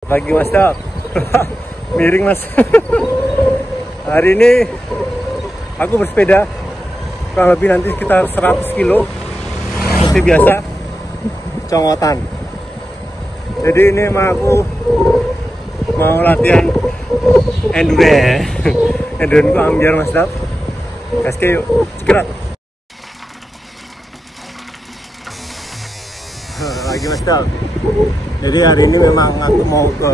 Pagi Mas Dap. Miring Mas. Hari ini aku bersepeda kurang lebih nanti sekitar 100 kilo seperti biasa, Congotan. Jadi ini emang aku mau latihan endurance. Endurance ku ambil Mas Dap. Gaske yuk, segera. Lagi Mas Dap. Jadi hari ini memang aku mau ke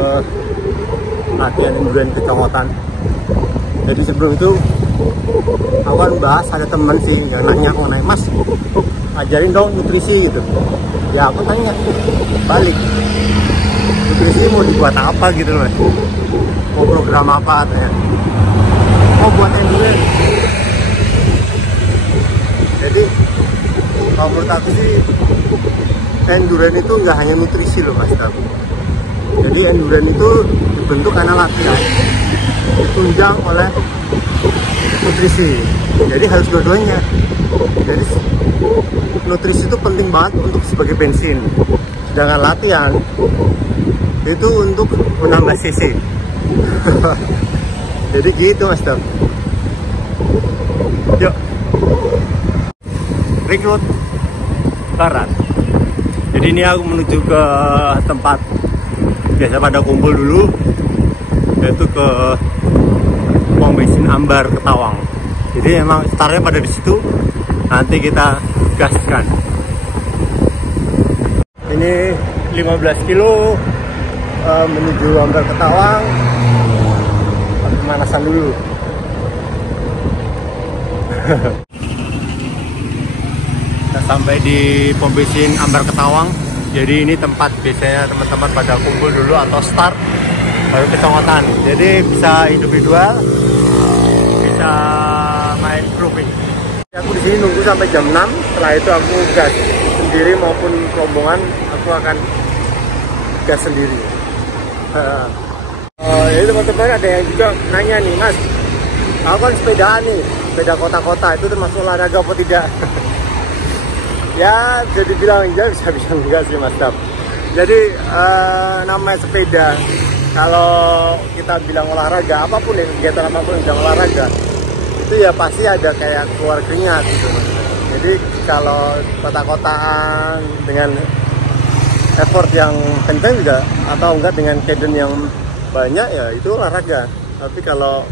latihan endurance ke Congotan. Jadi sebelum itu aku kan bahas, ada temen sih yang nanya mengenai, Mas ajarin dong nutrisi gitu. Ya aku tanya balik, nutrisi mau dibuat apa gitu Mas, mau program apa katanya, mau buat endurance. Jadi kalau menurut aku sih endurance itu nggak hanya nutrisi loh Mas Dap. Jadi endurance itu dibentuk karena latihan, ditunjang oleh nutrisi. Jadi harus dua-duanya. Jadi nutrisi itu penting banget untuk sebagai bensin. Sedangkan latihan itu untuk menambah cc. Jadi gitu Mas Dap. Yuk. Rekrut Barat. Jadi ini aku menuju ke tempat biasa pada kumpul dulu, yaitu ke pom bensin Ambar Ketawang. Jadi emang startnya pada di situ. Nanti kita gaskan. Ini 15 kilo menuju Ambar Ketawang. Pemanasan dulu. Kita sampai di pom bensin Ambar Ketawang. Jadi ini tempat biasanya teman-teman pada kumpul dulu atau start baru ke Congotan. Jadi bisa individual, bisa main grouping. Aku di sini nunggu sampai jam 6. Setelah itu aku gas sendiri maupun rombongan, aku akan gas sendiri. Jadi teman-teman ada yang juga nanya nih, Mas, aku kan sepedaan nih, sepeda kota-kota, itu termasuk olahraga apa tidak? Ya bisa dibilang ya, bisa enggak sih Mas Dap. Jadi namanya sepeda, kalau kita bilang olahraga, apapun ya, kegiatan apapun yang olahraga, itu ya pasti ada kayak keluar keringat gitu Mas. Jadi kalau kota-kotaan dengan effort yang kencang juga, atau enggak dengan cadence yang banyak, ya itu olahraga. Tapi kalau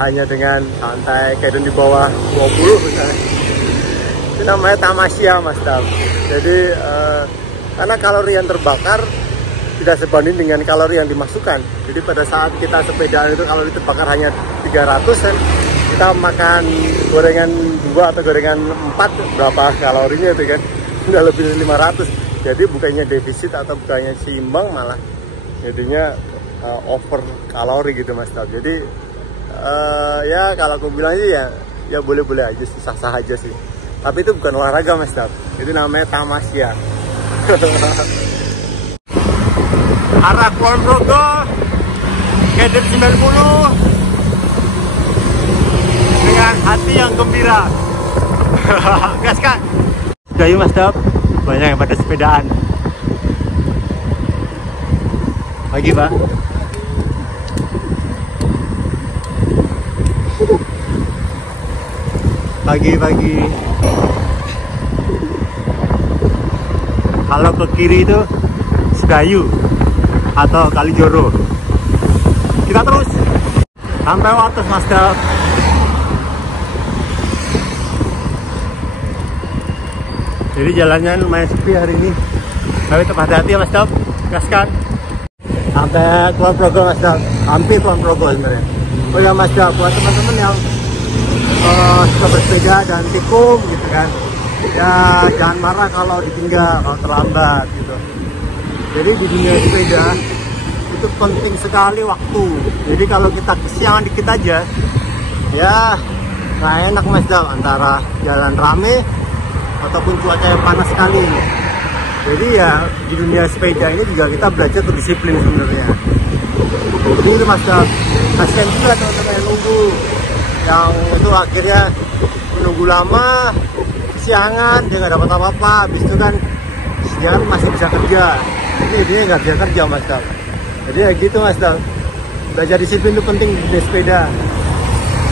hanya dengan santai, cadence di bawah 20 misalnya, itu namanya tamasya Mas Dap. Jadi karena kalori yang terbakar tidak sebanding dengan kalori yang dimasukkan. Jadi pada saat kita sepedaan itu kalori terbakar hanya 300 kan, kita makan gorengan 2 atau gorengan 4, berapa kalorinya itu kan? Sudah lebih dari 500. Jadi bukannya defisit atau bukannya seimbang, malah jadinya over kalori gitu Mas Dap. Jadi ya kalau aku bilang sih ya boleh-boleh aja sih, sah-sah aja sih. Tapi itu bukan olahraga Mas Dap, itu namanya tamasya. Arah Kulon Progo, Kedep 90, dengan hati yang gembira. Gas kan? Sudah yuk Mas Dap, banyak yang pada sepedaan. Pagi Pak. Pagi-pagi. Kalau ke kiri itu Sedayu atau Kalijoro. Kita terus sampai Wates Mas Dap. Jadi jalannya lumayan sepi hari ini. Tapi tetap hati-hati ya Mas Dap. Gaskan. Sampai Kulon Progo Mas Dap. Hampir Kulon Progo sebenarnya. Oh ya Mas Dap, buat teman-teman yang suka bersepeda dan tikung gitu kan, ya jangan marah kalau ditinggal, kalau terlambat gitu. Jadi di dunia sepeda itu penting sekali waktu. Jadi kalau kita kesiangan dikit aja, ya nggak enak Mas Dap, antara jalan rame ataupun cuaca yang panas sekali. Jadi ya di dunia sepeda ini juga kita belajar untuk disiplin sebenarnya. Jadi itu Mas Dap, kasihan juga teman-teman yang nunggu, yang itu akhirnya menunggu lama, kesiangan, dia nggak dapat apa-apa. Habis itu kan siang masih bisa kerja, ini dia nggak bisa kerja Mas Dap. Jadi ya gitu Mas Dal. Belajar disiplin itu penting di sepeda.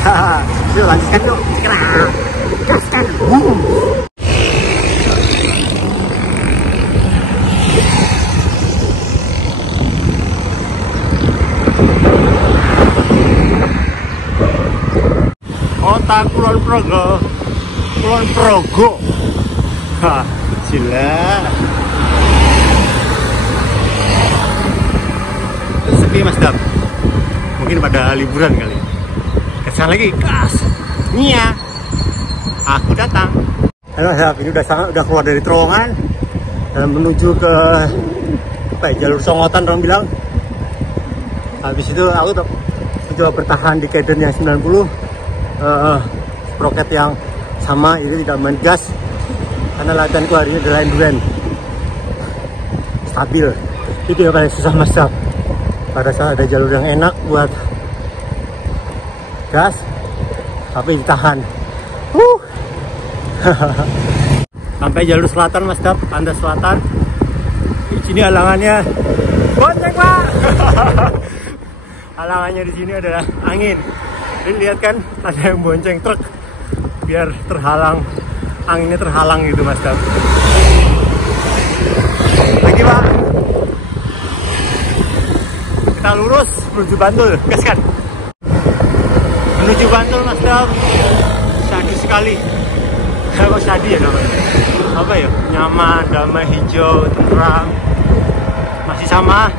Haha, yuk lanjutkan yuk. Gaskan. Kota Kulon Progo. Kulon Progo. Hah, gila. Sepi Mas Dam. Mungkin pada liburan kali. Kesana lagi, gas. Nia. Aku datang. Halo Mas Dam, ini udah keluar dari terowongan dan menuju ke apa ya, jalur Songotan orang bilang. Habis itu aku coba bertahan di Kaden yang 90. Sprocket yang sama, itu tidak main gas karena latihanku hari ini adalah endurance stabil. Itu yang paling susah Mas Dam. Pada saat ada jalur yang enak buat gas tapi ditahan. Sampai jalur selatan Mas Dam, Pantai Selatan. Di sini halangannya bonceng Pak. Halangannya di sini adalah angin. Jadi lihat kan ada yang bonceng truk biar terhalang, anginnya terhalang gitu Mas Dam. Lagi Pak. Kita lurus menuju Bantul, gaskan. Menuju Bantul Mas Dam. Syadi sekali. Kok syadi ya namanya? Apa ya? Nyaman, damai, hijau, tenteram. Masih sama.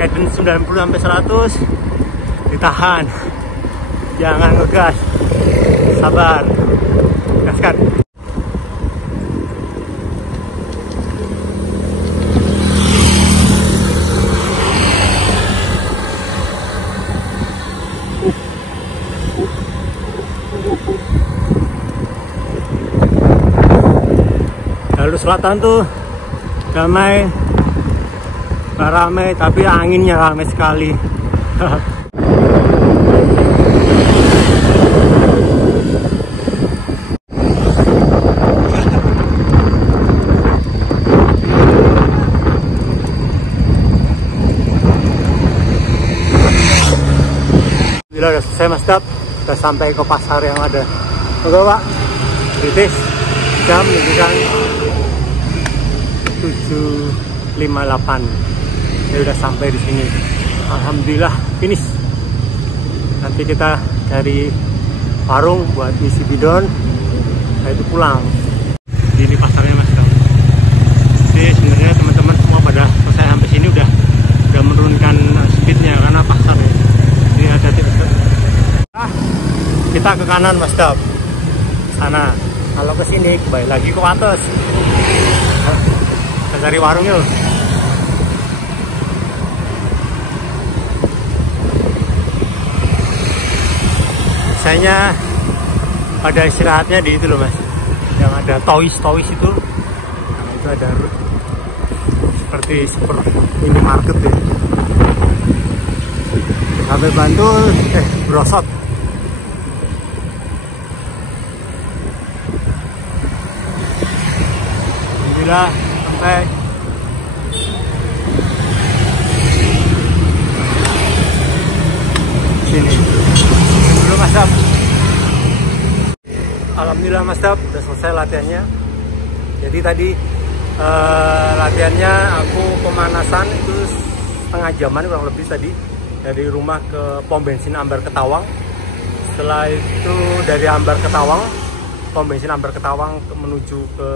Kaden 90 sampai 100. Ditahan. Jangan ngegas. Sabar. Gaskan. Jalur selatan tuh damai, gak ramai, tapi anginnya ramai sekali. Bila udah selesai Mas Dap, udah sampai ke pasar yang ada. Oke Pak, titis jam menunjukkan 7.58. Ya udah sampai di sini. Alhamdulillah finish. Nanti kita cari warung buat isi bidon. Nah itu pulang. Ini pasarnya Mas Dam. Jadi sebenarnya teman-teman semua pada selesai sampai sini udah menurunkan speednya karena pasar ya. Jadi hati-hati Mas Dam. Kita ke kanan Mas Dam. Sana. Kalau ke sini kembali lagi ke atas. Kita cari warung yuk. Biasanya pada istirahatnya di itu loh Mas, yang ada toys itu. Nah, itu ada seperti minimarket ya. Sampai Bantul, Brosot. Alhamdulillah sampai. Sini dulu Mas Dap. Alhamdulillah Mas Dap udah selesai latihannya. Jadi tadi latihannya aku pemanasan itu setengah jaman kurang lebih tadi, dari rumah ke pom bensin Ambar Ketawang. Setelah itu dari Ambar Ketawang, pom bensin Ambar Ketawang menuju ke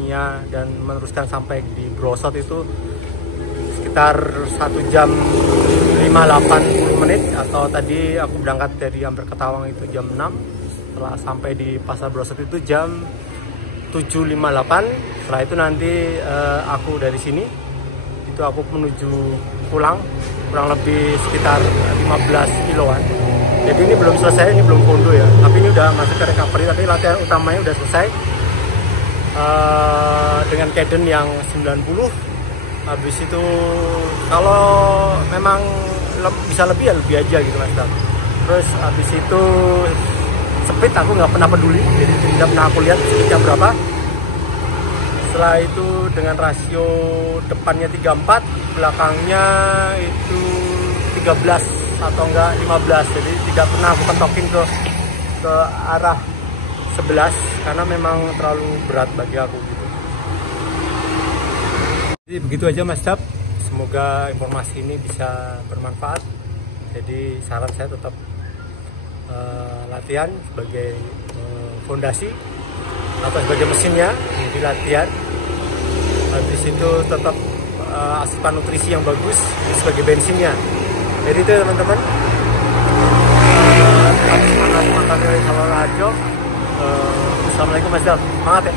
Nia dan meneruskan sampai di Brosot itu sekitar 1 jam 58 menit. Atau tadi aku berangkat dari Ambar Ketawang itu jam 6, setelah sampai di Pasar Brosot itu jam 7.58. Setelah itu nanti aku dari sini itu aku menuju pulang kurang lebih sekitar 15 kiloan. Jadi ini belum selesai, ini belum kondo ya, tapi ini udah masuk ke recovery. Tapi latihan utamanya udah selesai dengan cadence yang 90. Habis itu kalau memang bisa lebih ya lebih aja gitu Mas. Terus habis itu speed aku nggak pernah peduli, jadi tidak pernah aku lihat speednya berapa. Setelah itu dengan rasio depannya 34, belakangnya itu 13 atau enggak 15. Jadi tidak pernah aku pentokin ke arah 11 karena memang terlalu berat bagi aku gitu. Jadi begitu aja Mas Dap. Semoga informasi ini bisa bermanfaat. Jadi saran saya tetap latihan sebagai fondasi atau sebagai mesinnya, jadi latihan. Habis itu tetap asupan nutrisi yang bagus sebagai bensinnya. Jadi itu teman-teman, semangat makan dari Sawal Harjo. Assalamualaikum Mas Dap, semangat ya.